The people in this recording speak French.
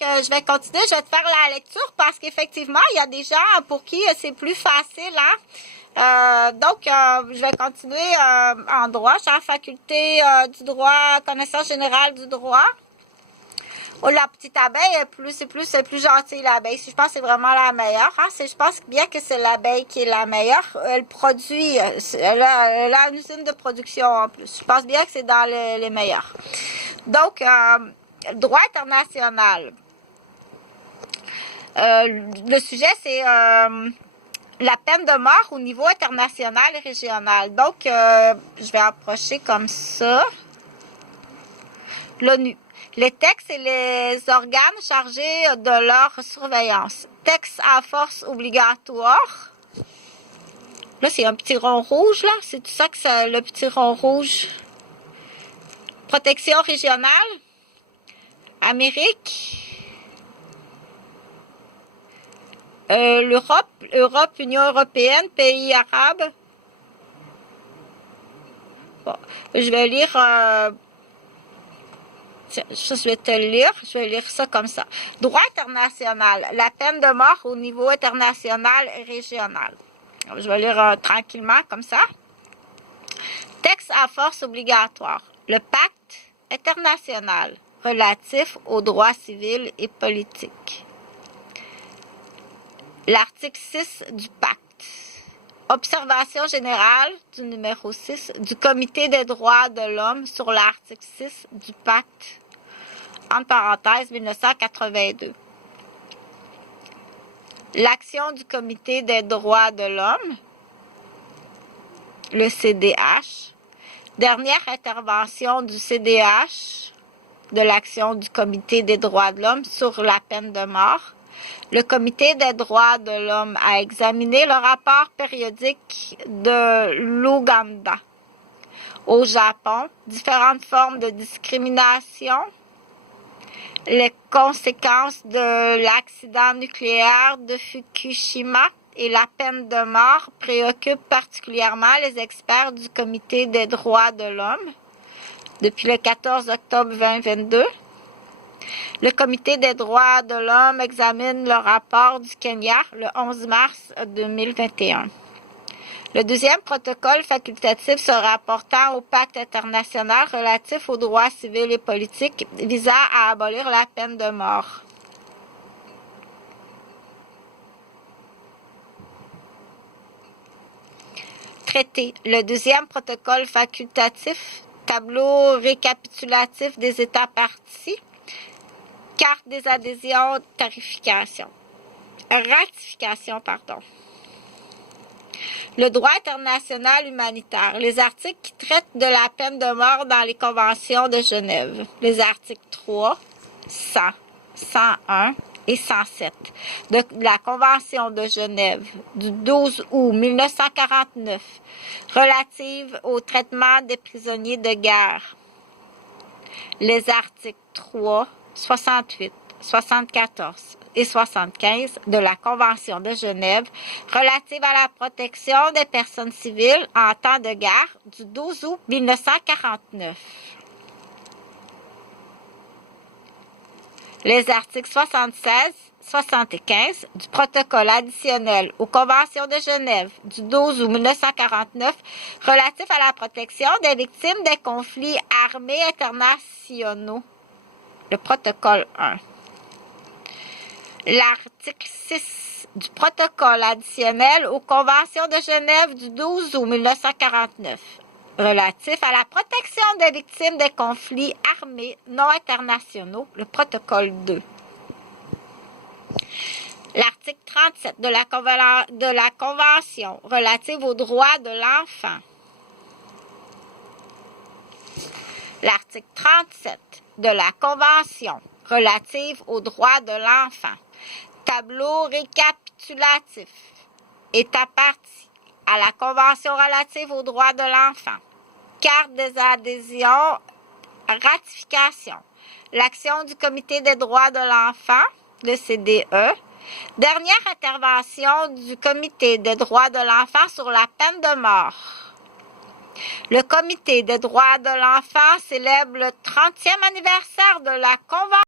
je vais continuer. Je vais te faire la lecture parce qu'effectivement, il y a des gens pour qui c'est plus facile, hein? Je vais continuer en droit. Je suis en faculté du droit, connaissance générale du droit. Oh, la petite abeille, c'est plus gentil, l'abeille. Je pense que c'est vraiment la meilleure. Hein? Je pense bien que c'est l'abeille qui est la meilleure. Elle produit, elle a une usine de production en plus. Je pense bien que c'est dans les meilleurs. Donc, droit international. Le sujet, c'est la peine de mort au niveau international et régional. Donc, je vais approcher comme ça. L'ONU. Les textes et les organes chargés de leur surveillance. Texte à force obligatoire. Là, c'est un petit rond rouge, là. C'est tout ça que c'est le petit rond rouge. Protection régionale. Amérique. Europe, Union européenne, pays arabes. Bon, je vais lire... je vais te le lire. Je vais lire ça comme ça. Droit international. La peine de mort au niveau international et régional. Je vais lire tranquillement comme ça. Texte à force obligatoire. Le pacte international relatif aux droits civils et politiques. L'article 6 du pacte. Observation générale du numéro 6 du Comité des droits de l'homme sur l'article 6 du pacte, entre parenthèses, 1982. L'action du Comité des droits de l'homme, le CDH. Dernière intervention du CDH, de l'action du Comité des droits de l'homme sur la peine de mort. Le Comité des droits de l'homme a examiné le rapport périodique de l'Ouganda. Au Japon, différentes formes de discrimination, les conséquences de l'accident nucléaire de Fukushima et la peine de mort préoccupent particulièrement les experts du Comité des droits de l'homme depuis le 14 octobre 2022. Le Comité des droits de l'homme examine le rapport du Kenya le 11 mars 2021. Le deuxième protocole facultatif se rapportant au pacte international relatif aux droits civils et politiques visant à abolir la peine de mort. Traité. Le deuxième protocole facultatif, tableau récapitulatif des États parties, carte des adhésions, ratification. Le droit international humanitaire. Les articles qui traitent de la peine de mort dans les conventions de Genève. Les articles 3, 100, 101 et 107 de la Convention de Genève du 12 août 1949 relative au traitement des prisonniers de guerre. Les articles 3, 68, 74 et 75 de la Convention de Genève relative à la protection des personnes civiles en temps de guerre du 12 août 1949. Les articles 76, 75 du protocole additionnel aux Conventions de Genève du 12 août 1949 relatif à la protection des victimes des conflits armés internationaux. Le protocole 1. L'article 6 du protocole additionnel aux Conventions de Genève du 12 août 1949 relatif à la protection des victimes des conflits armés non internationaux, le protocole 2. L'article 37 de la Convention relative aux droits de l'enfant. L'article 37 de la Convention relative aux droits de l'enfant. Tableau récapitulatif. État partie à la Convention relative aux droits de l'enfant. Carte des adhésions, ratification. L'action du Comité des droits de l'enfant, le CDE. Dernière intervention du Comité des droits de l'enfant sur la peine de mort. Le Comité des droits de l'enfant célèbre le 30e anniversaire de la Convention